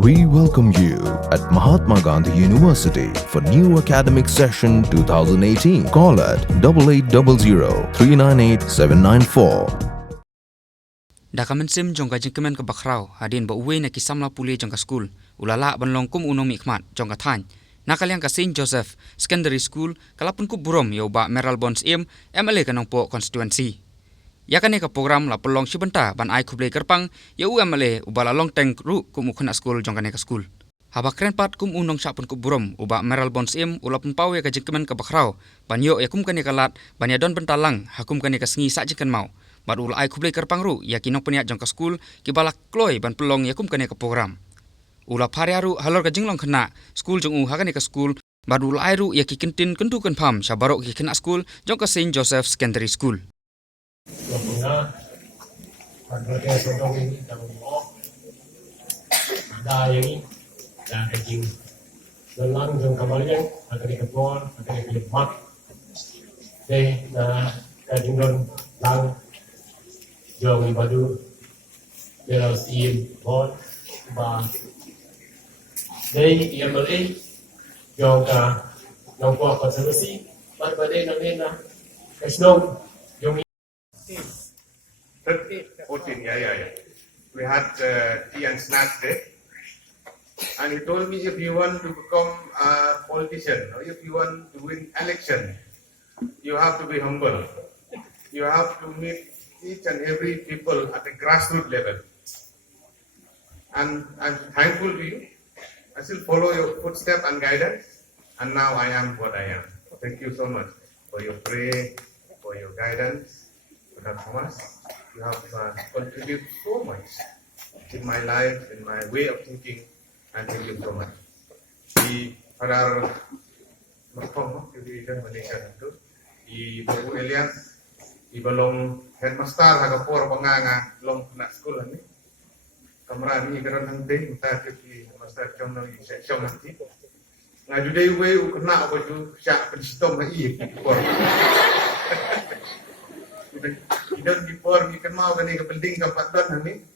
We welcome you at Mahatma Gandhi University for new academic session 2018. Call at 8800-398-794. Dakamen sim jongka jengkemen ke bakrau hadin ba uwe na kisamla puli jongka school ulala banlong kum unong mikmat jongka than nakaliang ka Saint Joseph Secondary School kalapun ku burom yo ba Meral Bonds MLA kanong po constituency yakane ka program la pelong sibenta ban ai kuble kerpang ya UMLA ubala long teng ru kum ukuna school jongkane ka school haba krenpat kum unong sapun ku burom uba Meral Bonds ulapun pawe ka jengkemen ka bakrau ban yo yakum kane kalat ban ya don bentalang hakum kane ka sengi sa jengken mau badul ai kuble kerpang ru ya kinong peniat jongka school ki balak kloy ban pelong yakum kane ka program ula phariaru halor ka jinglong khna school jong u hakane ka school badul ai ru ya ki kintin kentu kan pham sabaro ki khna school jongka Saint Joseph Secondary School Pernah berbagai sodong ini dan ada yang ini dan kecil lelang jong kamarnya ada di kebun ada di lemak deh na kajing don lang jong ibadu beral sim bon ba deh ia melih jong ka nongko konservasi berbeda nongena kesnong 14, yeah. We had tea and snacks there. And he told me if you want to become a politician or if you want to win election, you have to be humble. You have to meet each and every people at the grassroots level. And I'm thankful to you. I still follow your footsteps and guidance. And now I am what I am. Thank you so much for your prayer, for your guidance. Thomas, you have contributed so much in my life, in my way of thinking, and thank you so much. Di pada Makom di Malaysia itu, di Babu Elias, di balong headmaster hagapor panganga long nak sekolah ni. Kamera ni kerana nanti kita di headmaster cuma di section nanti. Ngaju deh we kena apa tu syak penstom lagi. Idan di por ni kan mau kani ke building ka patdan ni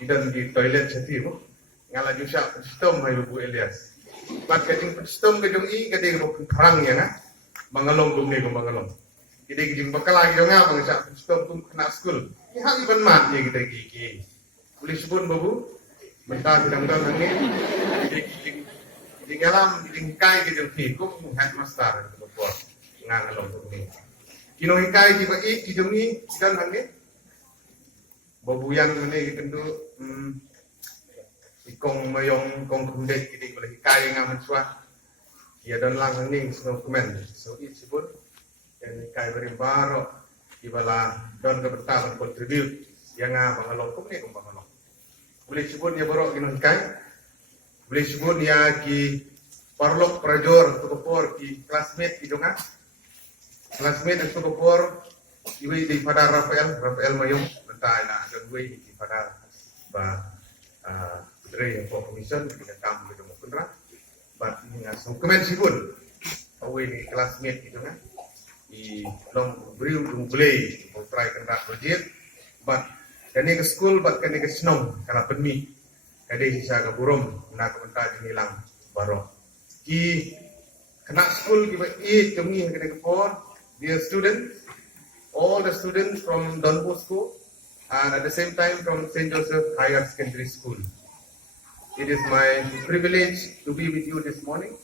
idan di toilet sati mo ngala ju sya sistem hay Bu Elias pat kading sistem ke jong i kading ro perang ya na mangalong gum ni ko mangalong kading bakal lagi jong nga bang sya sistem kum kena school ni hang ban mat ni kita ki boleh sebut babu mentah sedang dan ni kading alam kading kai ke jong ki kum headmaster ko por ngangalong gum ni Kino hikai di bagi di demi dan hangi babuyang ni kendu ikong mayong kong kumdek kidi boleh hikai ngam swa ya dan lang hangi snow comment so it's good dan hikai berimbaro ibala don ke bertahan contribute yang bangalong kum ni kum bangalong boleh sebut ya borok kino hikai boleh sebut ya ki parlok prajor tukupor ki classmate ki donga classmate dan sokopor iwi di pada Rafael Mayong bentai na dan iwi di pada ba Dre for commission kita kam kita mo kunra but nga so comment sipun iwi di classmate itu kan i long briu dung play for try kan project but kani ke school but kani ke snow kala penmi kade sisa ka burom na ka bentai nilang baro ki kena school ki i kami kene ke por dear students, all the students from Don Bosco and at the same time from St. Joseph Higher Secondary School. It is my privilege to be with you this morning.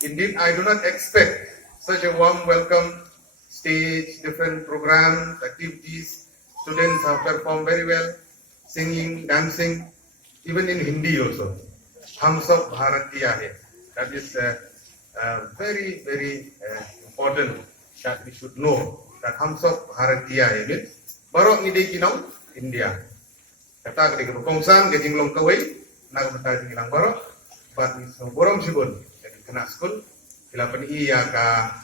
Indeed, I do not expect such a warm welcome, stage, different programs, activities. Students have performed very well, singing, dancing, even in Hindi also. Hum Sab Bharatiya hai. That is very, very important that we should know that Hum Sab Bharatiya means barok ni de kinong India. Kata ke de kongsan ke jinglong kawai na ko ta jinglang barok but so borom sibon jadi kena school kila pen iya ka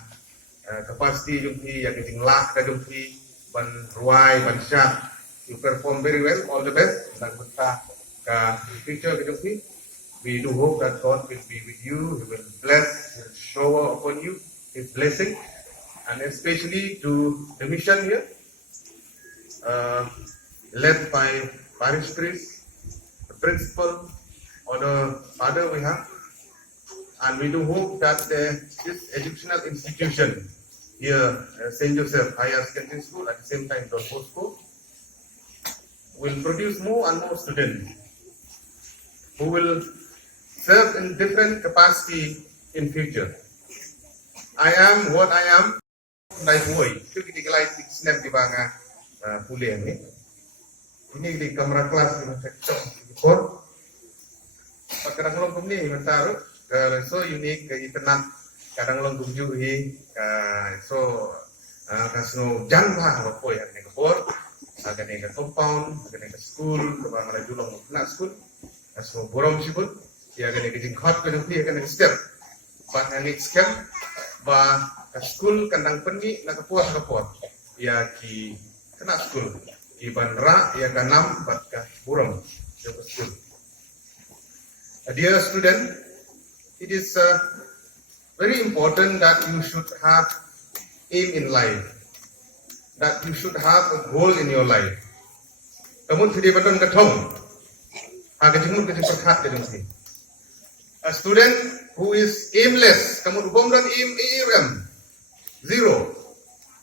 kapasiti jung hi ya ke jinglak ka jung hi ban ruai ban syak you perform very well, all the best dan beta ka future ke jung hi. We do hope that God will be with you, He will bless, He will shower upon you His blessing, and especially to the mission here, led by parish priest, the principal, or the father we have. And we do hope that this educational institution here, St. Joseph Higher Secondary School, at the same time Don Bosco, will produce more and more students who will serve in different capacity in future. I am what I am. Dai boy, itu kita kelai snap di banga kuliah ni. Ini di kamera kelas di section 4. Kadang long kum ni mentar so unique ke internet kadang long kum ju hi so kasno janwa apa ya ni kepor agak ni ke compound agak ni ke school ke bang ada julong nak school kasno borom sibut ya agak ni ke jingkot ke ni agak ni step but next camp ba school kandang pendi nak kepuas ya ki kena school di bandra ya kanam bat ka buram ya school. Dear student, it is very important that you should have aim in life, that you should have a goal in your life. Kamu tidak betul ketong, agak jemur ke perkat dalam sini. A student who is aimless, kamu bom dan aim zero.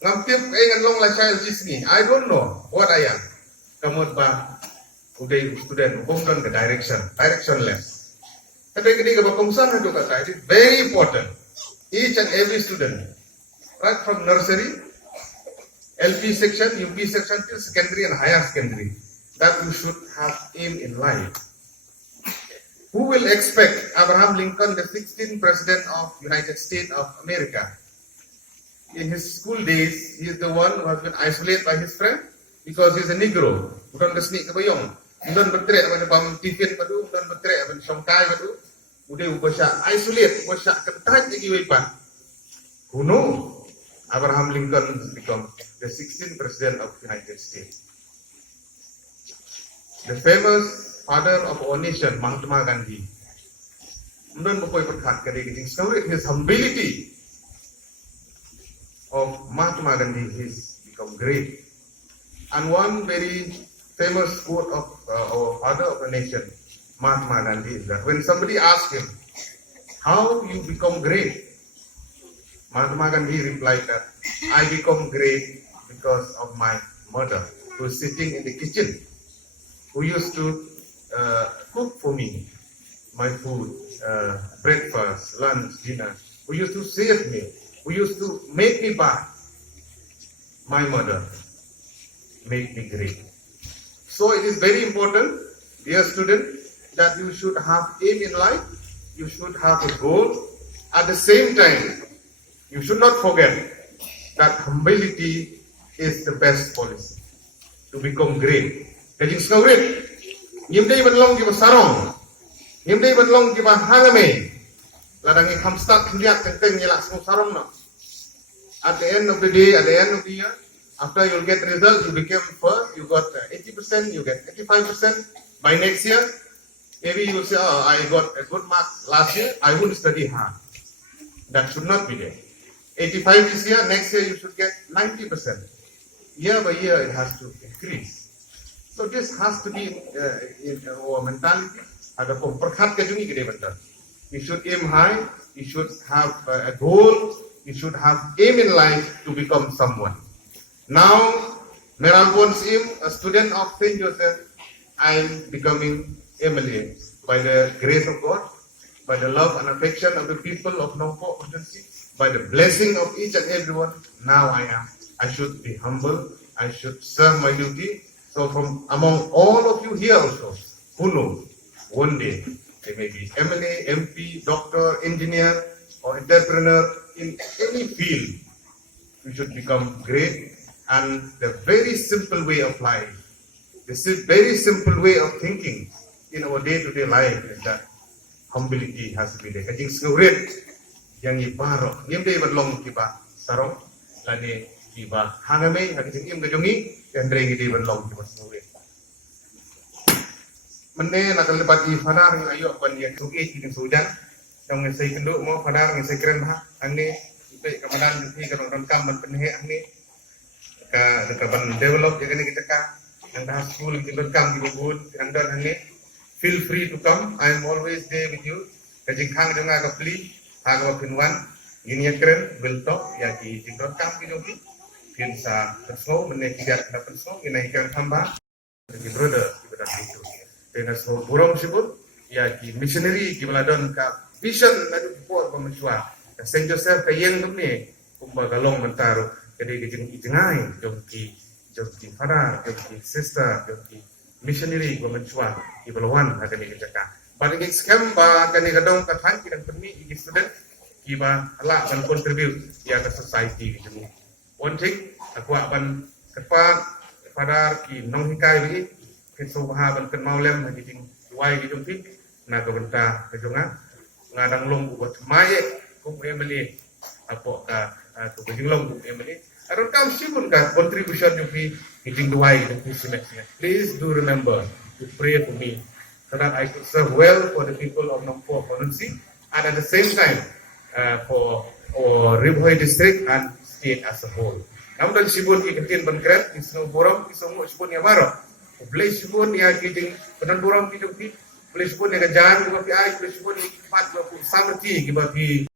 Ngampip ngan long la child sini. I don't know what I am. Kamu ba udah student bom dan ke directionless. Tapi ketika berpengusaha itu kata, it is very important. Each and every student, right from nursery, LP section, UP section till secondary and higher secondary, that you should have aim in life. Who will expect Abraham Lincoln, the 16th president of United States of America? In his school days, he is the one who has been isolated by his friend because he is a Negro. Bukan kesini kebayong. Bukan berteriak pada pam tifin padu, bukan berteriak pada songkai padu. Udah ubasya isolate, ubasya ketat lagi wepan. Who know? Abraham Lincoln become the 16th president of United States. The famous father of our nation, Mahatma Gandhi. Kemudian berpoy berkat kali keting story his humility of Mahatma Gandhi has become great. And one very famous quote of our father of the nation, Mahatma Gandhi, is that when somebody asks him, how you become great? Mahatma Gandhi replied that, I become great because of my mother, who is sitting in the kitchen, who used to cook for me my food, breakfast, lunch, dinner, who used to save me, who used to make me bath. My mother made me great. So it is very important, dear student, that you should have aim in life, you should have a goal. At the same time, you should not forget that humility is the best policy to become great. Kajing skawrit, nyimdai banlong kiba sarong, nyimdai banlong kiba hangame, ladangi hamstat liat tenteng nyelak semua sarong no. At the end of the day, at the end of the year, after you'll get result, you became first, you got 80%, you get 85%. By next year, maybe you will say, oh, I got a good mark last year, I wouldn't study hard. That should not be there. 85 this year, next year you should get 90%. Year by year it has to increase. So this has to be in our mentality. Ada perkat kejungi gede betul. You should aim high, you should have a goal, you should have aim in life to become someone. Now, Meral Bones Im, a student of St. Joseph, I am becoming MLA by the grace of God, by the love and affection of the people of Nongpo Constituency, by the blessing of each and everyone. Now I should be humble, I should serve my duty. So from among all of you here also, who knows, one day they may be MLA, MP, doctor, engineer, or entrepreneur in any field. We should become great. And the very simple way of life, the very simple way of thinking in our day-to-day life is that humility has to be there. Kajing skurit yang ibarok, ngim day badlong kiba sarong, lani kiba hangame, kajing im kajungi, yang drengi day badlong kiba skurit. Mene nakalipat di fanar ng ayo pan yang sugi di Sudan, yang ngisay kendo mo fanar ngisay keren ha, angni ipay kamadan di karong kam man penhe angni. Ka develop jadi kita ka yang dah school kita rekam di bubut andan hangi feel free to come. I am always there with you. Kajing hang jeng aga pli, aga pinwan, ini keren will talk ya ki jingron kam pinyoki. Pin sa persno menekiat na persno ina ikan hamba. Kajing brother kita itu. Dengan so burung sibut ya ki missionary ki baladon ka vision na support pemesua. Saint Joseph kayeng ni kumbaga long mentaro jadi kajing ijengai jomki father jomki sister jomki missionary pemesua ki balawan akan dikerjakan. Paling scam ba akan dikadong kathan kita perni iki student ki ba ala akan contribute ya ke society gitu. One thing aku akan kepat father ki nong hikai bi so bahaban ken maulem hadi ting wai gitu pi na ko benta kejonga ngadang long buat maye kum emeli apo ka to kejing long kum emeli aron kam sipun ka contribution you pi kejing wai gitu semester. Please do remember to pray for me so that I could serve well for the people of Nongpo Constituency and at the same time for Ribhoi district and state as a whole. Namun sipun ki ketin bangkret isno borong isno sipun ya baro. Boleh sipun ya kijing penan borong ki jumpi boleh sipun ya jalan ki ba pi ai boleh sipun ki pat ba ku samerti ki ba pi